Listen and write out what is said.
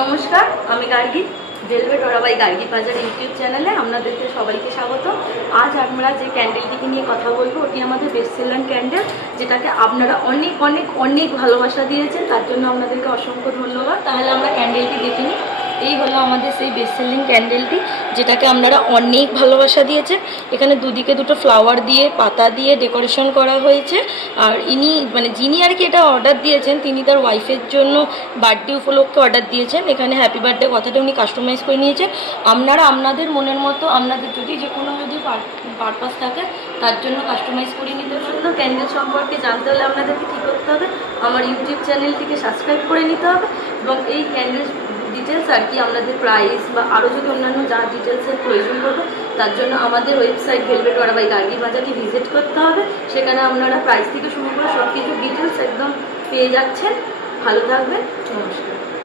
নমস্কার, আমি গার্গী। ভেলভেট ওরাবাই গার্গী বাজার ইউটিউব চ্যানেলে আপনাদেরকে সবাইকে স্বাগত। আজ আমরা যে ক্যান্ডেলটিকে নিয়ে কথা বলবো ওটি আমাদের বেস্ট সেলার ক্যান্ডেল, যেটাকে আপনারা অনেক অনেক অনেক ভালোবাসা দিয়েছেন, তার জন্য আপনাদেরকে অসংখ্য ধন্যবাদ। তাহলে আমরা ক্যান্ডেলটি দেখে নিই। এই হলো আমাদের সেই বেস্ট সেলিং ক্যান্ডেলটি, যেটাকে আপনারা অনেক ভালোবাসা দিয়েছেন। এখানে দুদিকে দুটো ফ্লাওয়ার দিয়ে পাতা দিয়ে ডেকোরেশন করা হয়েছে। আর যিনি আর কি এটা অর্ডার দিয়েছেন, তিনি তার ওয়াইফের জন্য বার্থডে উপলক্ষে অর্ডার দিয়েছেন। এখানে হ্যাপি বার্থডে কথাটা উনি কাস্টমাইজ করে নিয়েছেন। আপনারা আপনাদের মনের মতো, আপনাদের যদি যে কোনো পারপাস থাকে তার জন্য কাস্টমাইজ করে নিতে পারেন। তো ক্যান্ডেল সম্পর্কে জানতে হলে আপনাদেরকে কী করতে হবে, আমার ইউটিউব চ্যানেলটিকে সাবস্ক্রাইব করে নিতে হবে এবং এই ক্যান্ডেল ডিটেলস আর কি আপনাদের প্রাইস বা আরও যদি অন্যান্য যা ডিটেলসের প্রয়োজন পড়বে তার জন্য আমাদের ওয়েবসাইট ভেলভেট ওরাবাই গার্গী বাজারটি ভিজিট করতে হবে। সেখানে আপনারা প্রাইস থেকে শুরু করে সব কিছু ডিটেলস একদম পেয়ে যাচ্ছেন। ভালো থাকবেন, নমস্কার।